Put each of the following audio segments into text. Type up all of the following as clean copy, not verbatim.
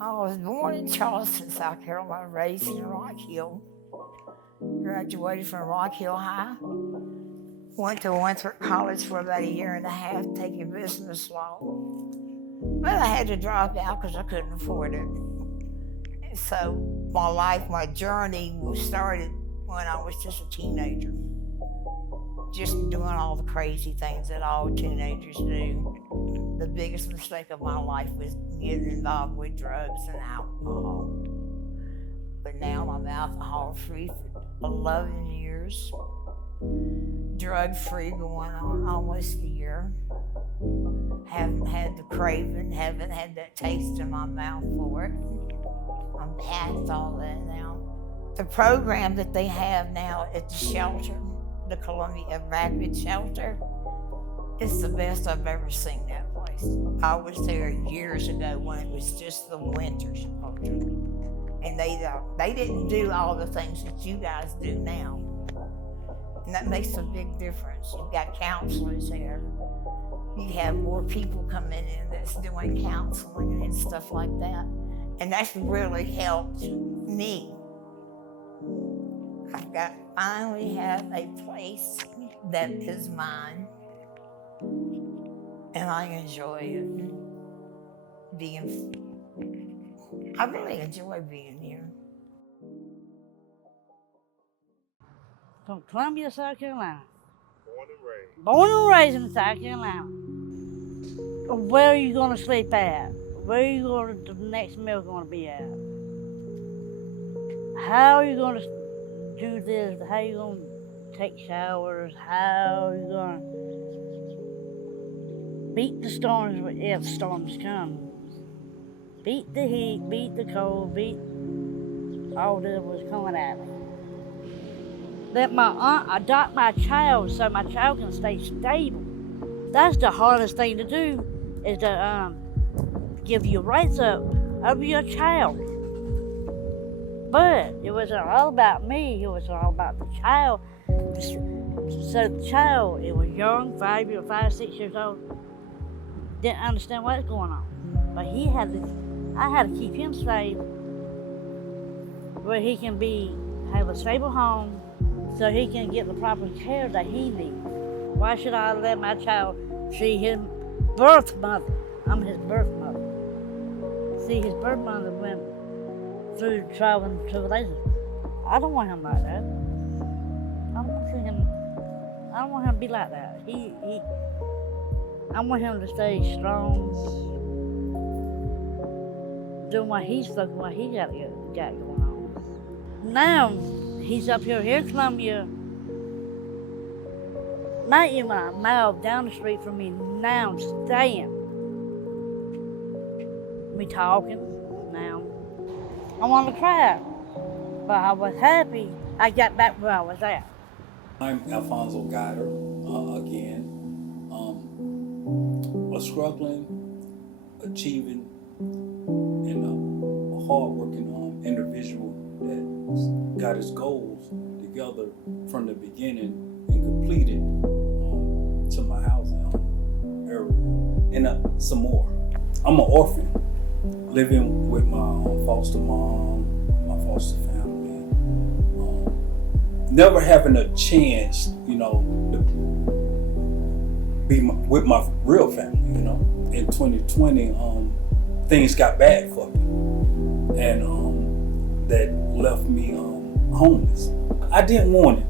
I was born in Charleston, South Carolina, raised in Rock Hill. Graduated from Rock Hill High. Went to Winthrop College for about a year and a half, taking business law. But I had to drop out because I couldn't afford it. And so my journey started when I was just a teenager. Just doing all the crazy things that all teenagers do. The biggest mistake of my life was getting involved with drugs and alcohol. But now I'm alcohol-free for 11 years. Drug-free going on almost a year. Haven't had the craving, haven't had that taste in my mouth for it. I'm past all that now. The program that they have now at the shelter, the Columbia Rapid Shelter, it's the best I've ever seen that place. I was there years ago when it was just the winter shelter. And they didn't do all the things that you guys do now. And that makes a big difference. You've got counselors there. You have more people coming in that's doing counseling and stuff like that. And that's really helped me. Finally have a place that is mine. And I enjoy it. I really enjoy being here. From Columbia, South Carolina. Born and raised in South Carolina. Where are you going to sleep at? Where are you going to, the next meal going to be at? How are you going to do this? How are you going to take showers? How are you going to beat the storms if storms come? Beat the heat, beat the cold, beat all that was coming at me. Let my aunt adopt my child so my child can stay stable. That's the hardest thing to do, is to give your rights up over your child. But it wasn't all about me, it was all about the child. So the child, it was young, 5, 6 years old, didn't understand what's going on. But I had to keep him safe where he can have a stable home so he can get the proper care that he needs. Why should I let my child see his birth mother? I'm his birth mother. See, his birth mother went through trial and tribulation. I don't want him like that. I don't want him to be like that. I want him to stay strong, doing what he got going on. Now, he's up here in Columbia, not even a mile down the street from me, now staying. We talking now. I want to cry, but I was happy I got back where I was at. I'm Alfonso Guider, again. A struggling, achieving, and a hard-working individual that got his goals together from the beginning and completed to my housing area and some more. I'm an orphan, living with my foster mom, my foster family, never having a chance, to be with my real family. In 2020, things got bad for me, and that left me homeless. I didn't want it.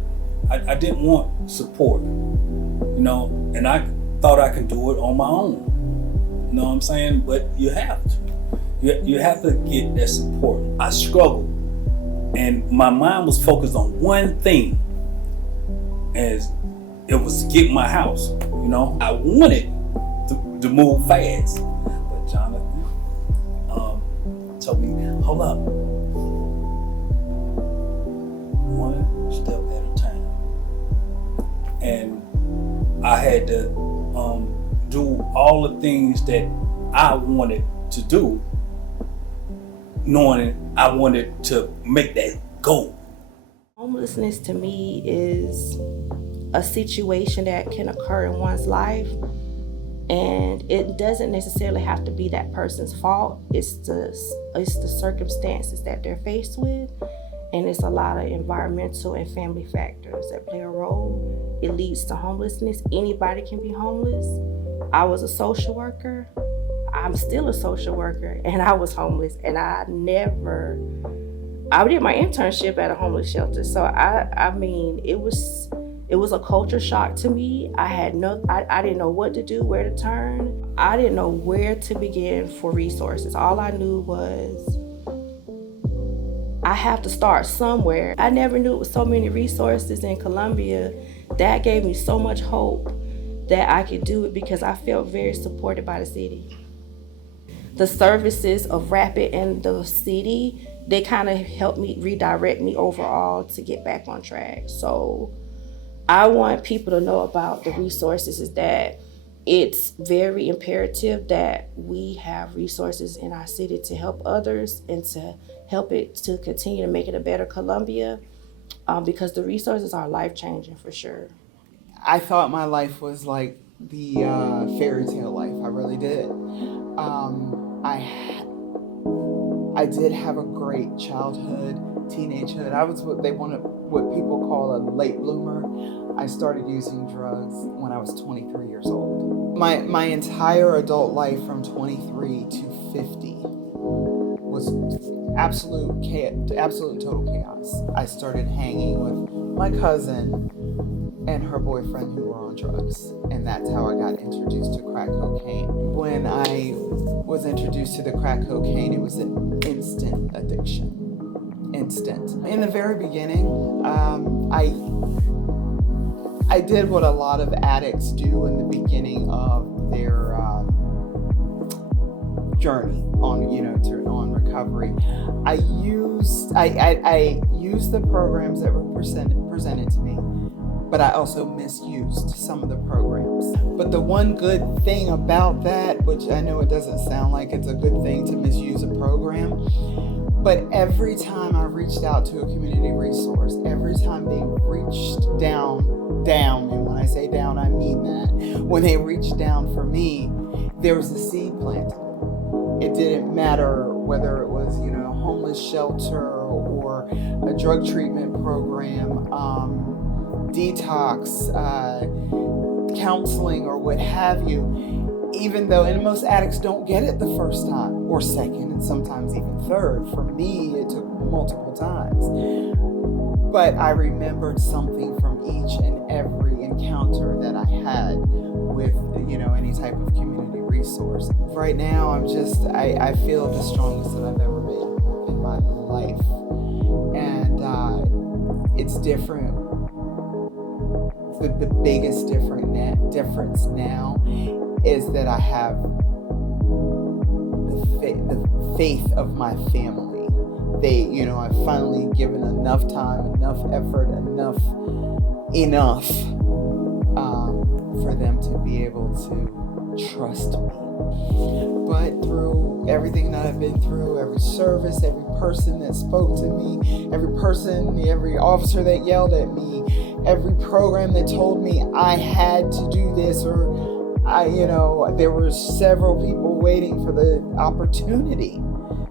I didn't want support, and I thought I could do it on my own. You know what I'm saying? But you have to. You have to get that support. I struggled, and my mind was focused on one thing, as it was to get my house. I wanted to move fast, but Jonathan told me, hold up, one step at a time. And I had to do all the things that I wanted to do, knowing I wanted to make that goal. Homelessness to me is a situation that can occur in one's life And it doesn't necessarily have to be that person's fault. It's the circumstances that they're faced with, and it's a lot of environmental and family factors that play a role. It leads to homelessness. Anybody can be homeless. I was a social worker. I'm still a social worker, and I was homeless, and I did my internship at a homeless shelter. So I mean, it was a culture shock to me. I didn't know what to do, where to turn. I didn't know where to begin for resources. All I knew was I have to start somewhere. I never knew it was so many resources in Columbia. That gave me so much hope that I could do it because I felt very supported by the city. The services of Rapid and the city, they kind of helped me redirect me overall to get back on track. So I want people to know about the resources, is that it's very imperative that we have resources in our city to help others and to help it to continue to make it a better Columbia, because the resources are life-changing for sure. I thought my life was like the fairy tale life. I really did. I did have a great childhood, teenagehood. I was what people call a late bloomer. I started using drugs when I was 23 years old. My entire adult life from 23 to 50 was absolute total chaos. I started hanging with my cousin and her boyfriend who were on drugs, and that's how I got introduced to crack cocaine. When I was introduced to the crack cocaine, it was an instant addiction. Instant. In the very beginning, I did what a lot of addicts do in the beginning of their journey on recovery. I used the programs that were presented to me, but I also misused some of the programs. But the one good thing about that, which I know it doesn't sound like it's a good thing to misuse a program, but every time I reached out to a community resource, every time they reached down, and when I say down, I mean that, when they reached down for me, there was a seed planted. It didn't matter whether it was, a homeless shelter or a drug treatment program, detox, counseling, or what have you. Even though, and most addicts don't get it the first time or second, and sometimes even third. For me, it took multiple times. But I remembered something from each and every encounter that I had with, any type of community resource. Right now, I feel the strongest that I've ever been in my life. And it's different. The biggest difference now is that I have the faith of my family. I've finally given enough time, enough effort, enough for them to be able to trust me. But through everything that I've been through, every service, every person that spoke to me, every officer that yelled at me, every program that told me I had to do this, or there were several people waiting for the opportunity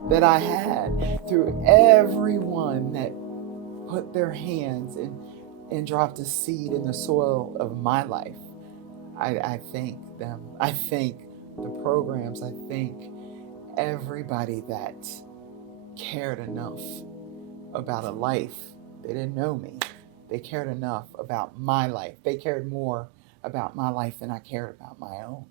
that I had. Through everyone that put their hands and dropped a seed in the soil of my life, I thank them. I thank the programs. I thank everybody that cared enough about a life. They didn't know me. They cared enough about my life. They cared more about my life than I cared about my own.